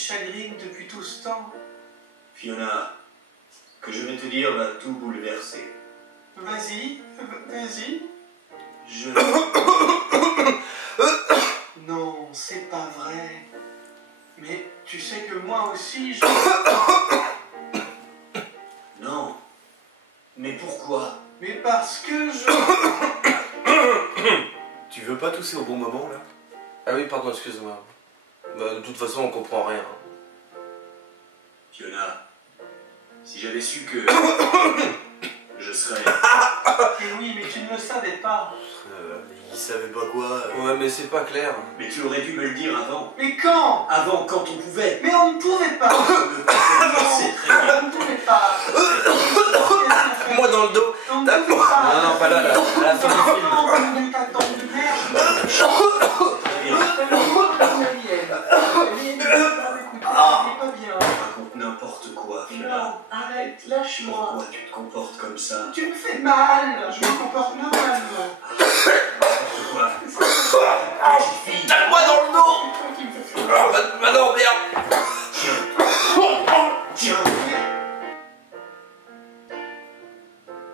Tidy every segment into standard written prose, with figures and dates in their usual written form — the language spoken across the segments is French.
chagrine depuis tout ce temps? Fiona, ce que je vais te dire va tout bouleverser. Vas-y, vas-y. Je... Non, c'est pas vrai. Mais tu sais que moi aussi, je... Non. Mais pourquoi? Mais parce que je... Tu veux pas tousser au bon moment, là? Ah oui, pardon, excuse-moi. Bah, de toute façon, on comprend rien. Fiona, si j'avais su que... je serais... Et oui, mais tu ne le savais pas. Il savait pas quoi. Ouais, mais c'est pas clair. Mais tu aurais dû me le dire avant. Mais quand? Avant, quand on pouvait. Mais on ne pouvait pas. Je sais très bien. On ne pouvait pas. Moi dans le dos. On ne pouvait pas. Non, non, pas là, là. À la fin du film. Non, mais t'attends de merde. Très bien. Pas bien. Tu racontes n'importe quoi, Fiona. Non, arrête, lâche-moi. Pourquoi tu te comportes comme ça? Tu me fais mal. Je me comporte normalement. N'importe quoi. Petite fille. Tape-moi dans le dos. C'est toi qui me fais mal. Ah, bah non, merde. Tiens.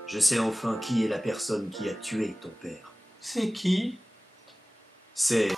Je sais enfin qui est la personne qui a tué ton père. C'est qui? C'est...